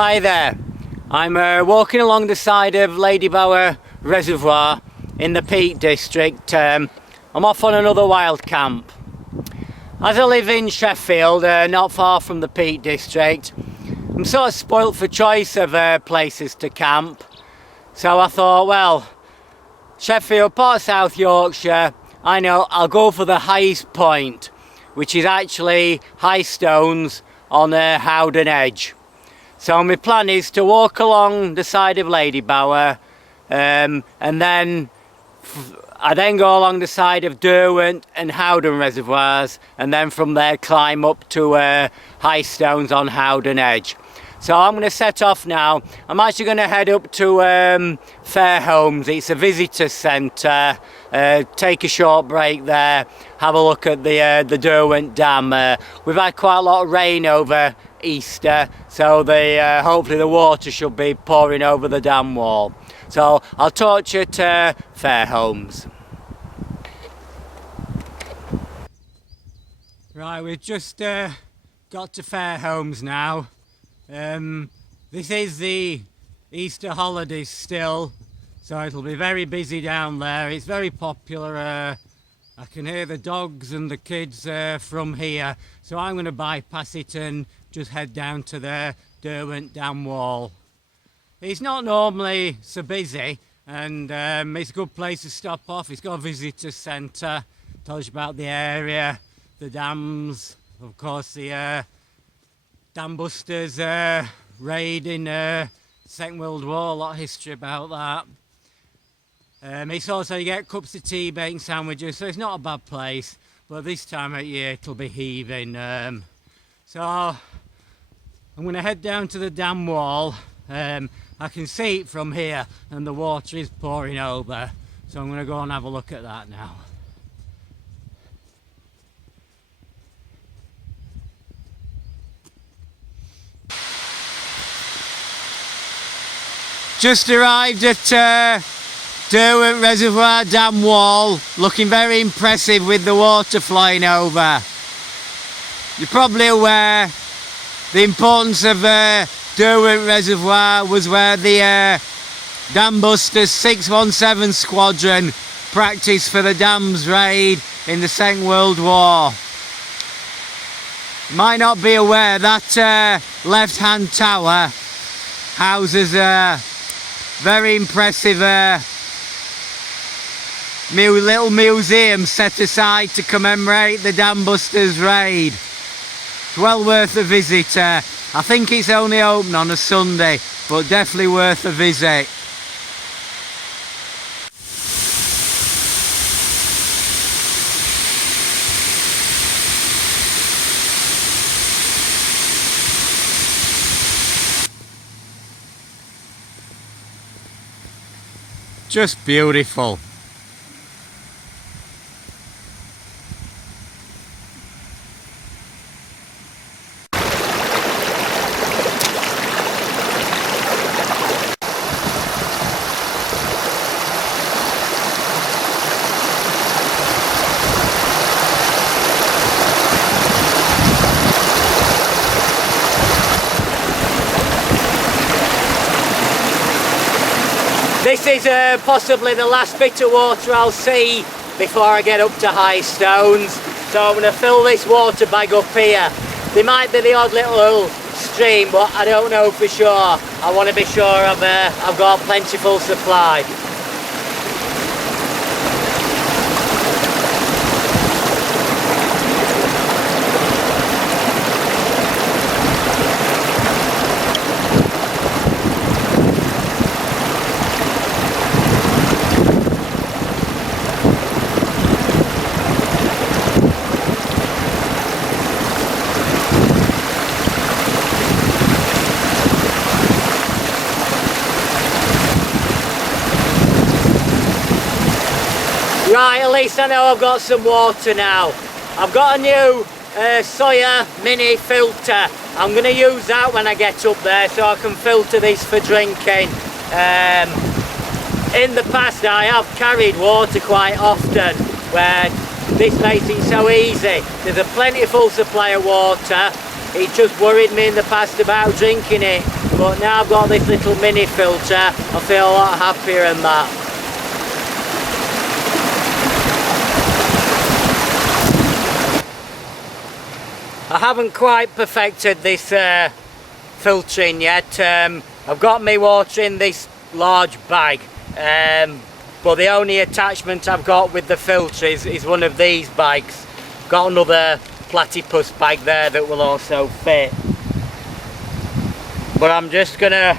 Hi there, I'm walking along the side of Ladybower Reservoir in the Peak District. I'm off on another wild camp. As I live in Sheffield, not far from the Peak District, I'm sort of spoilt for choice of places to camp. So I thought, well, Sheffield, part of South Yorkshire, I know I'll go for the highest point, which is actually High Stones on Howden Edge. So my plan is to walk along the side of Ladybower, and then I go along the side of Derwent and Howden reservoirs, and then from there climb up to High Stones on Howden Edge. So I'm going to set off now. I'm actually going to head up to Fairholmes. It's a visitor centre. Take a short break there, have a look at the Derwent Dam. We've had quite a lot of rain over Easter, so hopefully the water should be pouring over the dam wall. So I'll talk to you at Fairholmes. Right, we've just got to Fairholmes now. This is the Easter holidays still, so it'll be very busy down there. It's very popular. I can hear the dogs and the kids from here, so I'm going to bypass it and just head down to the Derwent Dam wall. It's not normally so busy, and it's a good place to stop off. It's got a visitor centre, tells you about the area, the dams, of course the Dambusters raid in Second World War, a lot of history about that. It's also, you get cups of tea, bacon sandwiches, so it's not a bad place, but this time of year it'll be heaving. So I'm going to head down to the dam wall. I can see it from here and the water is pouring over, so I'm going to go and have a look at that now. Just arrived at Derwent Reservoir dam wall, looking very impressive with the water flowing over. You're probably aware the importance of Derwent Reservoir was where the Dambusters 617 squadron practiced for the dams raid in the Second World War. You might not be aware that left hand tower houses a very impressive little museum set aside to commemorate the Dambusters raid. It's well worth a visit. I think it's only open on a Sunday, but definitely worth a visit. Just beautiful. This is possibly the last bit of water I'll see before I get up to High Stones. So I'm going to fill this water bag up here. There might be the odd little stream, but I don't know for sure. I want to be sure I've got a plentiful supply. Right, at least I know I've got some water now. I've got a new Sawyer mini filter. I'm going to use that when I get up there so I can filter this for drinking. In the past I have carried water quite often, where this makes it so easy. There's a plentiful supply of water. It just worried me in the past about drinking it but now I've got this little mini filter, I feel a lot happier in that. I haven't quite perfected this filtering yet. I've got me water in this large bag, but the only attachment I've got with the filter is one of these bags. Got another platypus bag there that will also fit. But I'm just gonna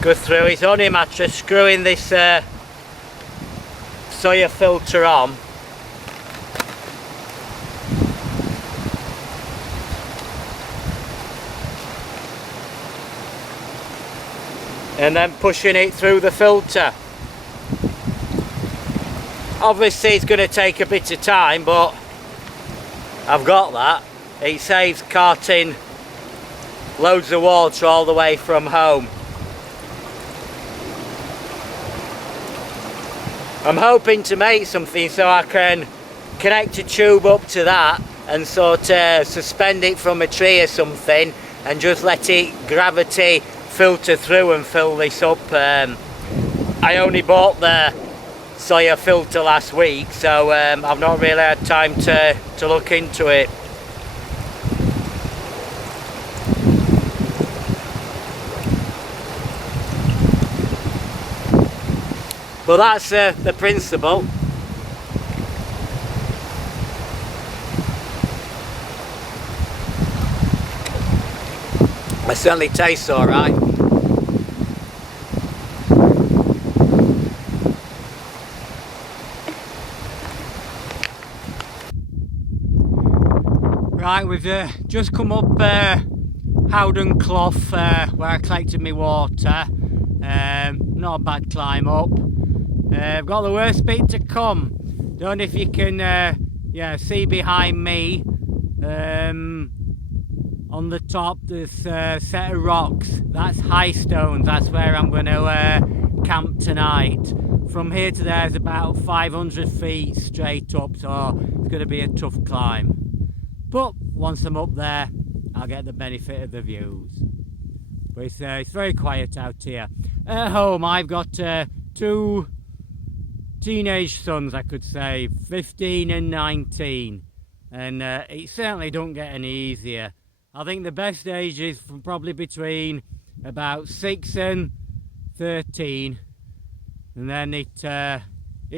go through. It's only a matter of screwing this soya filter on. And then pushing it through the filter. Obviously it's going to take a bit of time, but I've got that. It saves carting loads of water all the way from home. I'm hoping to make something so I can connect a tube up to that and sort of suspend it from a tree or something and just let it gravity filter through and fill this up. I only bought the soya filter last week, so I've not really had time to look into it. But that's the principle. It certainly tastes alright. Right, we've just come up Howden Clough where I collected my water. Not a bad climb up. I've got the worst bit to come. Don't know if you can see behind me. On the top there's a set of rocks. That's high stones. That's where I'm going to camp tonight. From here to there is about 500 feet straight up, so it's going to be a tough climb. But once I'm up there, I'll get the benefit of the views. But it's very quiet out here. At home, I've got two teenage sons, I could say, 15 and 19. And it certainly don't get any easier. I think the best age is probably between about 6 and 13. And then it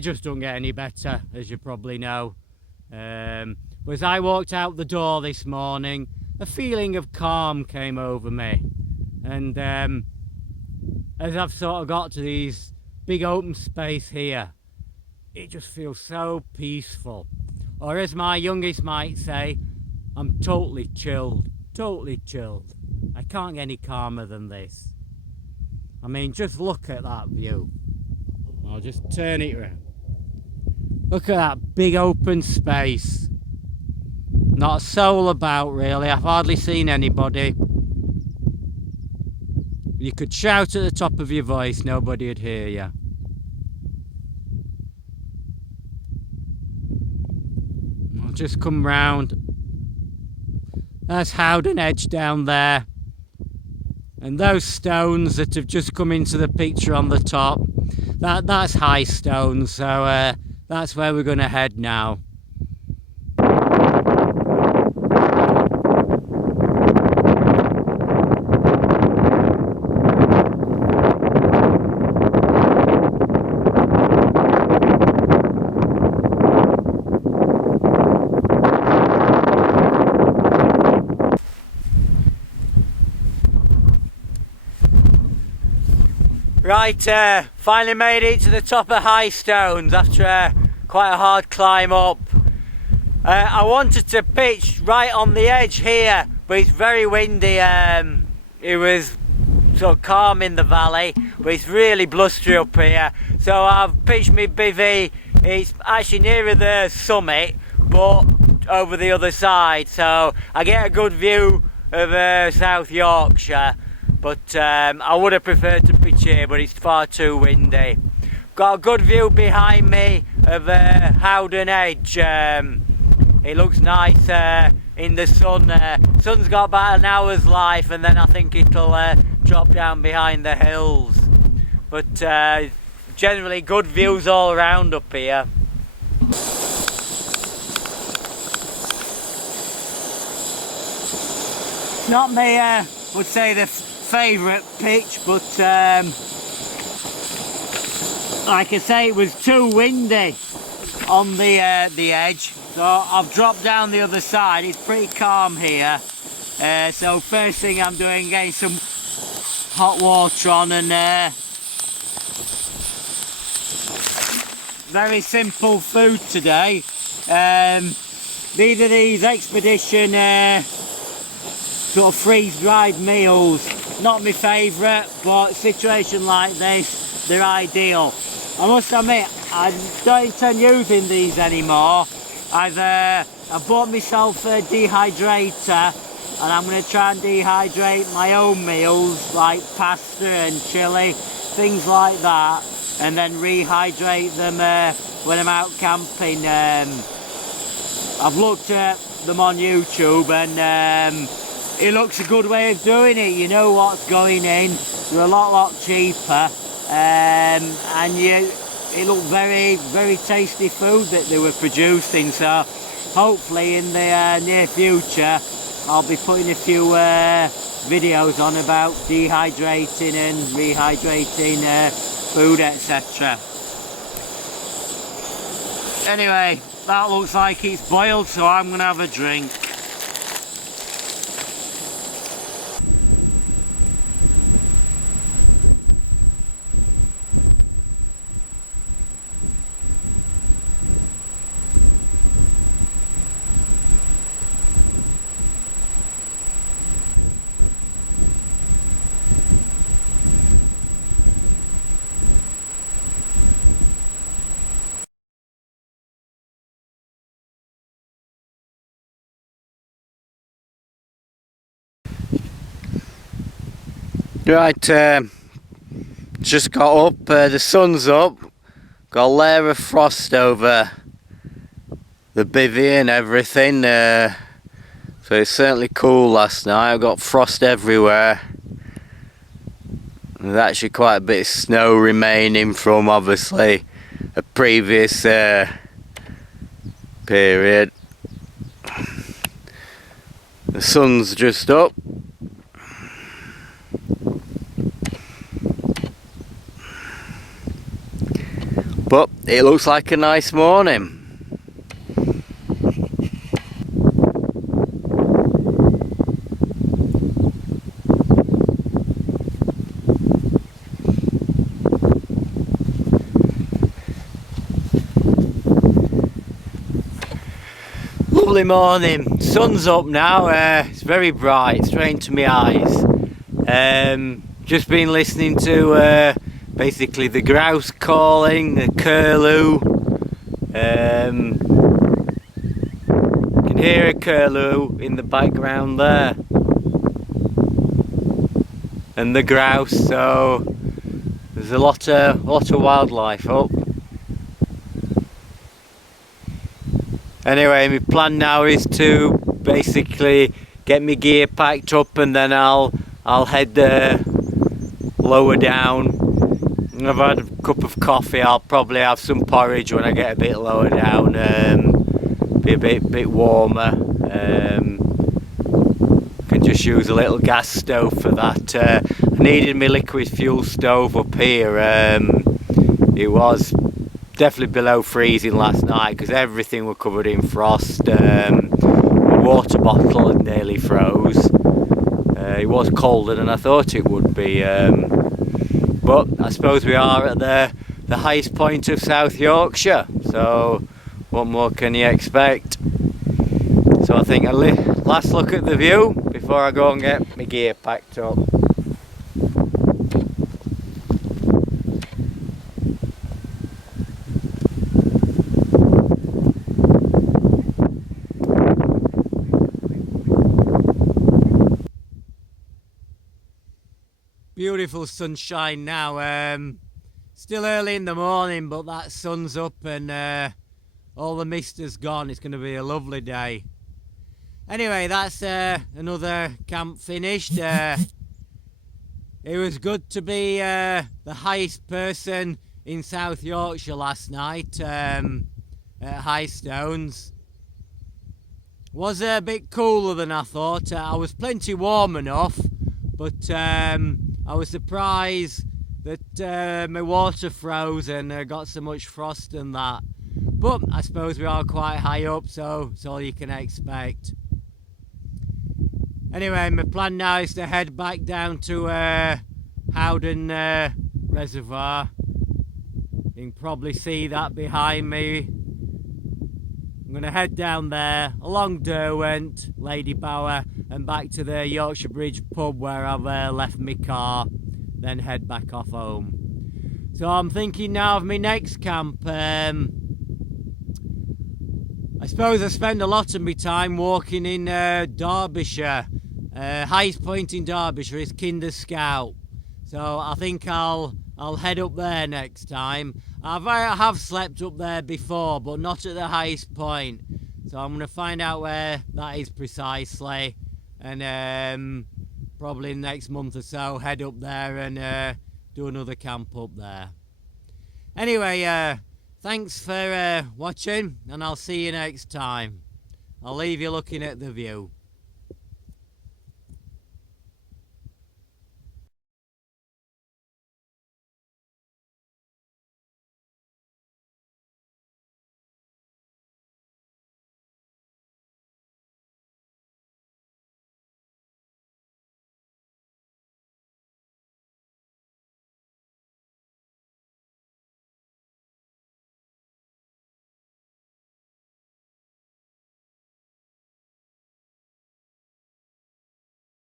just don't get any better, as you probably know. But as I walked out the door this morning, a feeling of calm came over me. And as I've sort of got to these big open space here, it just feels so peaceful. Or as my youngest might say, I'm totally chilled. Totally chilled. I can't get any calmer than this. I mean, just look at that view. I'll just turn it around. Look at that big open space. Not a soul about, really. I've hardly seen anybody. You could shout at the top of your voice, nobody would hear you. I'll just come round. That's Howden Edge down there. And those stones that have just come into the picture on the top, that's high stones, so that's where we're going to head now. Right, finally made it to the top of High Stones after quite a hard climb up. I wanted to pitch right on the edge here, but it's very windy. It was sort of calm in the valley, but it's really blustery up here. So I've pitched my bivvy. It's actually nearer the summit, but over the other side, so I get a good view of South Yorkshire. But I would have preferred to pitch here, but it's far too windy. Got a good view behind me of Howden Edge. It looks nice in the sun. Sun's got about an hour's life, and then I think it'll drop down behind the hills. But generally good views all around up here. It's not me, would say the favourite pitch, but like I say, it was too windy on the edge, so I've dropped down the other side. It's pretty calm here, so first thing I'm doing, getting some hot water on, and very simple food today. These are these expedition sort of freeze-dried meals. Not my favourite, but situation like this, they're ideal. I must admit, I don't intend using these anymore. I've bought myself a dehydrator, and I'm going to try and dehydrate my own meals like pasta and chilli, things like that, and then rehydrate them when I'm out camping. I've looked at them on YouTube, and it looks a good way of doing it. You know what's going in. They're a lot cheaper, and it looked very tasty food that they were producing. So hopefully in the near future I'll be putting a few videos on about dehydrating and rehydrating food, etc. Anyway, that looks like it's boiled, so I'm going to have a drink. Right, just got up, the sun's up, got a layer of frost over the bivvy and everything, so it's certainly cool last night. I got frost everywhere. There's actually quite a bit of snow remaining from obviously a previous period. The sun's just up. But it looks like a nice morning. Lovely morning. Sun's up now. It's very bright, straight into my eyes. Just been listening to basically the grouse calling, the curlew. You can hear a curlew in the background there, and the grouse. So there's a lot of wildlife up. Anyway, my plan now is to basically get my gear packed up, and then I'll head lower down. I've had a cup of coffee. I'll probably have some porridge when I get a bit lower down, be a bit warmer. Can just use a little gas stove for that. I needed my liquid fuel stove up here. It was definitely below freezing last night because everything was covered in frost. The water bottle had nearly froze. It was colder than I thought it would be. But I suppose we are at the highest point of South Yorkshire, so what more can you expect? So I think a last look at the view before I go and get my gear packed up. Beautiful sunshine now. Still early in the morning, but that sun's up and all the mist is gone. It's going to be a lovely day. Anyway, that's another camp finished. It was good to be the highest person in South Yorkshire last night at High Stones. Was a bit cooler than I thought. I was plenty warm enough, but I was surprised that my water froze and got so much frost and that. But I suppose we are quite high up, so it's all you can expect. Anyway, my plan now is to head back down to Howden Reservoir. You can probably see that behind me. I'm going to head down there, along Derwent, Lady Bower, and back to the Yorkshire Bridge pub where I've left my car, then head back off home. So I'm thinking now of my next camp. I suppose I spend a lot of my time walking in Derbyshire. Highest point in Derbyshire is Kinder Scout, so I think I'll head up there next time. I have slept up there before, but not at the highest point, so I'm going to find out where that is precisely, and probably next month or so head up there and do another camp up there. Anyway, thanks for watching, and I'll see you next time. I'll leave you looking at the view.